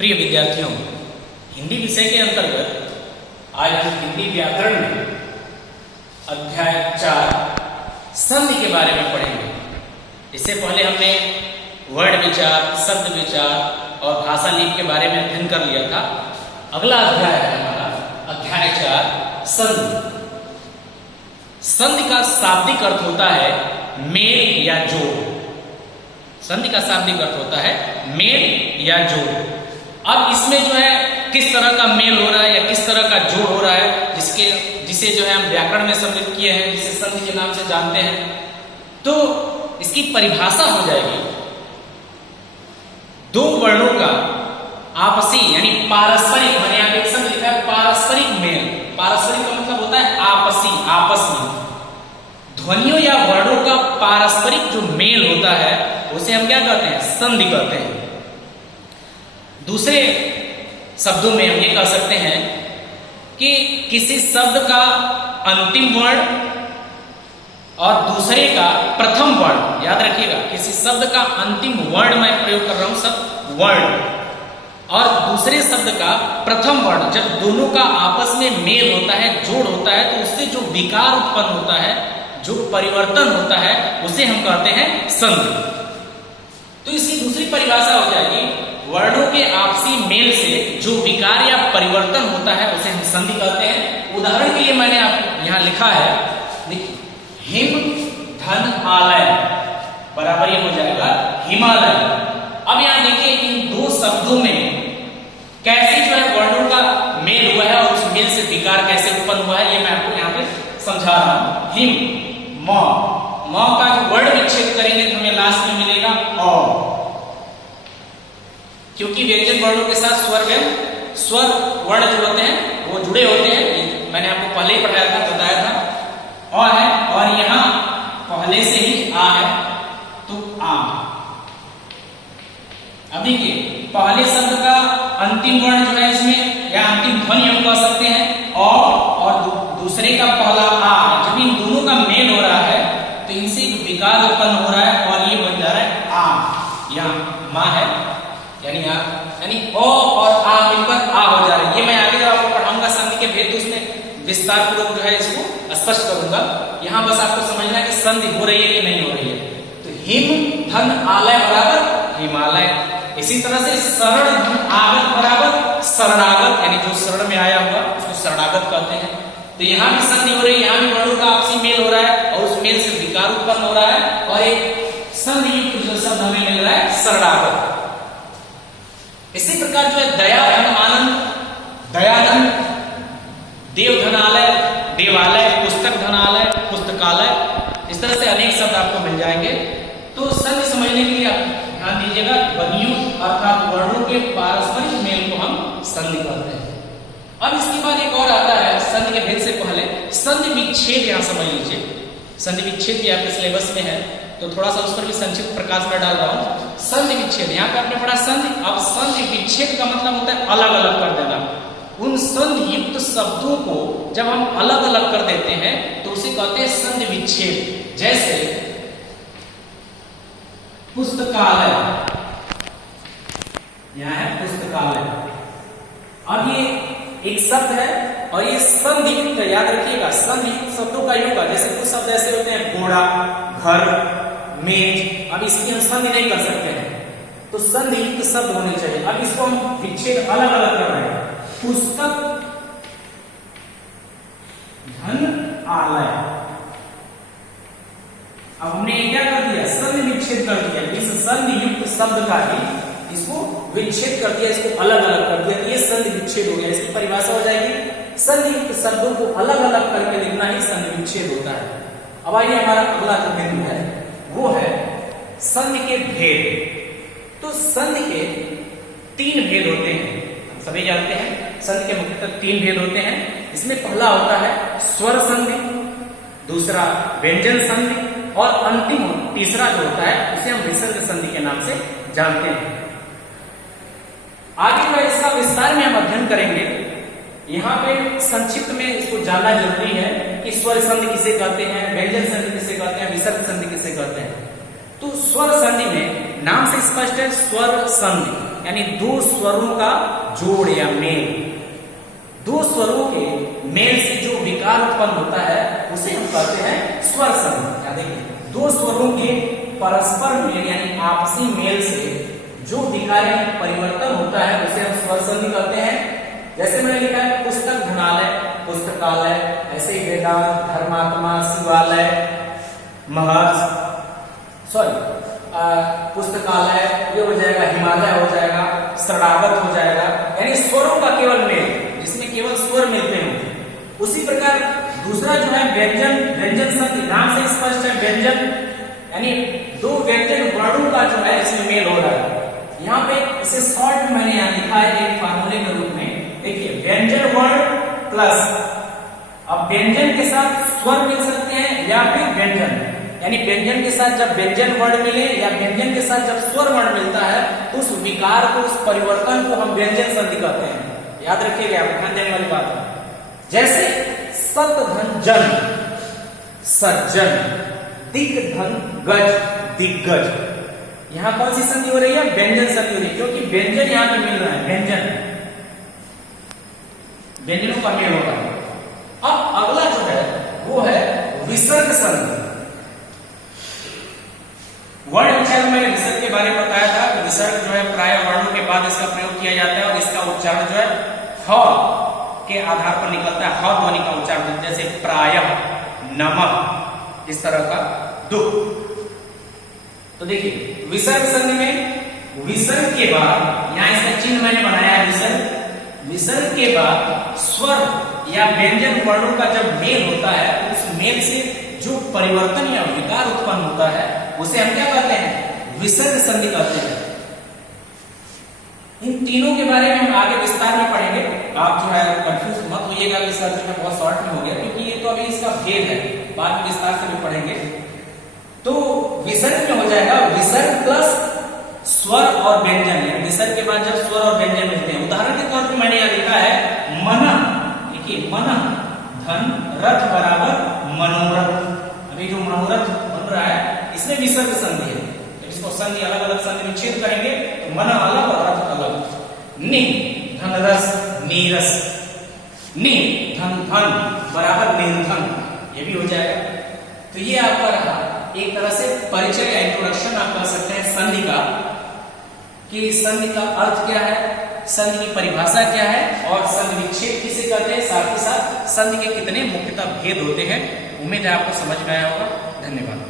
प्रिय विद्यार्थियों, हिंदी विषय के अंतर्गत आज हम हिंदी व्याकरण में अध्याय 4 संधि के बारे में पढ़ेंगे। इससे पहले हमने वर्ड विचार, शब्द विचार और भाषा लीप के बारे में अध्ययन कर लिया था। अगला अध्याय है हमारा अध्याय 4 संधि। संधि का शाब्दिक अर्थ होता है मेल या जोड़। संधि का शाब्दिक अर्थ होता है मेल या जोड़। अब इसमें जो है किस तरह का मेल हो रहा है या किस तरह का जोड़ हो रहा है, जिसे जो है हम व्याकरण में सम्मिलित किए हैं, जिसे संधि के नाम से जानते हैं, तो इसकी परिभाषा हो जाएगी दो वर्णों का आपसी यानी पारस्परिक। मैंने यहाँ पे एक शब्द लिखा है पारस्परिक मेल। पारस्परिक का मतलब होता है आपसी, आपस में ध्वनियों या वर्णों का पारस्परिक जो मेल होता है उसे हम क्या कहते हैं? संधि कहते हैं। दूसरे शब्दों में हम ये कह सकते हैं कि किसी शब्द का अंतिम वर्ण और दूसरे का प्रथम वर्ण, याद रखिएगा, किसी शब्द का अंतिम वर्ण मैं प्रयोग कर रहा हूं, शब्द वर्ण, और दूसरे शब्द का प्रथम वर्ण, जब दोनों का आपस में मेल होता है, जोड़ होता है, तो उससे जो विकार उत्पन्न होता है, जो परिवर्तन होता है, उसे हम कहते हैं संधि। तो इसकी दूसरी परिभाषा हो जाएगी वर्णों के आपसी मेल से जो विकार या परिवर्तन होता है उसे हम संधि कहते हैं। उदाहरण के लिए मैंने आप यहां लिखा है, देखिए, हिम धन आलय बराबर ये हो जाएगा हिमालय। अब यहां देखिए इन दो शब्दों में कैसे जो है वर्णों का मेल हुआ है और उस मेल से विकार कैसे उत्पन्न हुआ है, ये मैं आपको यहां पे समझा रहा हूं। हिम म का जो वर्ण विच्छेद करेंगे तो हमें लास्ट में मिलेगा अ, क्योंकि व्यंजन वर्णों के साथ स्वर वर्ण जो होते हैं वो जुड़े होते हैं। मैंने आपको पहले ही पढ़ाया था, बताया था। और है, और यहां पहले से ही आ है तो आ। अब देखिए, पहले शब्द का अंतिम वर्ण जो है इसमें या अंतिम ध्वनि हम कह सकते हैं और दूसरे का पहला आ। जब इन दोनों का मेल हो रहा है तो इनसे विकार उत्पन्न हो रहा है और ये बन जा रहा है आ। यहाँ माँ है यानी ओ और आ मिलकर आ हो जा रहा है। ये मैं आगे जब आपको पढ़ाऊंगा संधि के भेद, तो उसमें विस्तार पूर्वक जो है इसको स्पष्ट करूंगा। यहाँ बस आपको समझना है कि संधि हो रही है कि नहीं हो रही है। तो हिम धन आलय बराबर हिमालय। इसी तरह से शरण धन आगत बराबर शरणागत, यानी जो शरण में आया हुआ उसको शरणागत कहते हैं। तो यहाँ भी संधि हो रही है, यहाँ भी वर्णों का आपसी मेल हो रहा है और उस मेल से विकार उत्पन्न हो रहा है और एक संधि युक्त जो शब्द हमें मिल रहा है शरणागत। इसी प्रकार जो है दया धन आनंद, दयाधन, देवधनालय, देवालय, पुस्तक धनालय, पुस्तकालय, इस तरह से अनेक शब्द आपको मिल जाएंगे। तो संधि समझने के लिए आप ध्यान दीजिएगा, ध्वनियों अर्थात वर्णों के पारस्परिक मेल को हम संधि कहते हैं। अब इसके बाद एक और आता है संधि के भेद से पहले संधि विच्छेद। यहां समझ लीजिए, संधि विच्छेद भी आपके सिलेबस में है, तो थोड़ा सा उस पर भी संक्षिप्त प्रकाश में डाल रहा हूं। संधि विच्छेद, यहाँ पे आपने पढ़ा संधि। अब संधि विच्छेद का मतलब होता है अलग अलग कर देना। उन संधि युक्त शब्दों को जब हम अलग अलग कर देते हैं तो उसे कहते हैं संधि विच्छेद। जैसे पुस्तकालय, यहां है पुस्तकालय। अब ये एक शब्द है और ये संधि युक्त, याद रखिएगा, संधि युक्त शब्दों का योग है। जैसे कुछ शब्द ऐसे होते हैं घोड़ा, घर, मेज। अब इसकी हम संधि नहीं कर सकते हैं, तो संधि युक्त शब्द होने चाहिए। अब इसको हम विच्छेद अलग अलग कर रहे हैं। पुस्तक धन आलय, अब हमने क्या कर दिया? संधि विच्छेद कर दिया। इस संधि युक्त शब्द का ही इसको विच्छेद कर दिया, इसको अलग अलग कर दिया, ये संधि विच्छेद हो गया। इसकी परिभाषा हो जाएगी संधि युक्त शब्दों को अलग अलग करके लिखना ही संधि विच्छेद होता है। अब आइए हमारा अगला जो बिंदु है वो है संधि के भेद। तो संधि के 3 भेद होते हैं, हम सभी जानते हैं। संधि के मुख्यतः 3 भेद होते हैं। इसमें पहला होता है स्वर संधि, दूसरा व्यंजन संधि और अंतिम तीसरा जो होता है उसे हम विसर्ग संधि के नाम से जानते हैं। आगे का इसका विस्तार में हम अध्ययन करेंगे। यहाँ पे संक्षिप्त में इसको जानना जरूरी है कि स्वर संधि किसे कहते हैं, व्यंजन संधि किसे कहते हैं, विसर्ग संधि किसे कहते हैं। तो स्वर संधि में नाम से स्पष्ट है, स्वर संधि यानी दो स्वरों का जोड़ या मेल। दो स्वरों के मेल से जो विकार उत्पन्न होता है उसे हम कहते हैं स्वर संधि। या देखिए, दो स्वरों के परस्पर मेल यानी आपसी मेल से जो विकार यानी परिवर्तन होता है उसे हम स्वर संधि कहते हैं। जैसे मैंने लिखा है पुस्तक धनालय, पुस्तकालय, ऐसे ही वेदांत, धर्मात्मा, शिवालय, महर्ष, पुस्तकालय, ये हो जाएगा, हिमालय हो जाएगा, शरणागत हो जाएगा, यानी स्वरों का केवल मेल जिसमें केवल स्वर मिलते हैं। उसी प्रकार दूसरा जो है व्यंजन, व्यंजन संधि नाम से स्पष्ट है, व्यंजन यानी दो व्यंजन वर्णों का जो है इसमें मेल हो रहा है। यहाँ पे इसे शॉर्ट मैंने यहाँ लिखा है एक फार्मूले के रूप में। देखिए, व्यंजन वर्ण प्लस, अब व्यंजन के साथ स्वर मिल सकते हैं या फिर व्यंजन, यानी व्यंजन के साथ जब व्यंजन वर्ण मिले या व्यंजन के साथ जब स्वर वर्ण मिलता है तो उस विकार को, उस परिवर्तन को हम व्यंजन संधि कहते हैं। याद रखिएगा, ध्यान देने वाली बात है। जैसे सत धन जन, सज्जन, दिक धन गज, दिग्गज, यहां कौन सी संधि हो रही है? व्यंजन संधि हो रही है, क्योंकि व्यंजन यहां पे मिल रहा है, व्यंजन, व्यंजनों का मेल होगा। अब अगला जो है वो है विसर्ग संधि। वर्ण उच्चारण में विसर्ग के बारे में बताया था कि विसर्ग जो है प्राय वर्णों के बाद इसका प्रयोग किया जाता है और इसका उच्चारण जो है ह के आधार पर निकलता है, ह ध्वनि का उच्चारण, जैसे प्रायः, नमः, इस तरह का दुख। तो देखिए, विसर्ग संधि में विसर्ग के बाद, यहां इसका चिन्ह मैंने बनाया है विसर्ग, विसर्ग के बाद स्वर या व्यंजन वर्णों का जब मेल होता है तो उस मेल से जो परिवर्तन या विकार उत्पन्न होता है उसे हम क्या कहते हैं? विसर्ग संधि कहते हैं। इन तीनों के बारे में हम आगे विस्तार में पढ़ेंगे। आप जो है कंफ्यूज मत होइएगा कि सर जो है बहुत शॉर्ट में हो गया, क्योंकि ये तो अभी इसका भेद है, बाद में विस्तार से भी पढ़ेंगे। तो विसर्ग में हो जाएगा विसर्ग प्लस स्वर और व्यंजन, विसर्ग के बाद जब स्वर और व्यंजन मिलते हैं। उदाहरण के तौर पर मैंने यहाँ लिखा है मन, देखिए मन धन रथ बराबर मनोरथ। अभी जो मनोरथ बन रहा है इसमें विसर्ग संधि है। जब इसको संधि अलग अलग संधि में छेद करेंगे तो मन अलग और रथ अलग। नि धन रस नीरस, नि धन धन बराबर निर्धन, ये भी हो जाएगा। तो ये आपका रहा एक तरह से परिचय या इंट्रोडक्शन आप कह सकते हैं संधि का, कि संधि का अर्थ क्या है, संधि की परिभाषा क्या है और संधि विच्छेद किसे कहते हैं, साथ ही साथ संधि के कितने मुख्यतः भेद होते हैं। उम्मीद है आपको समझ में आया होगा। धन्यवाद।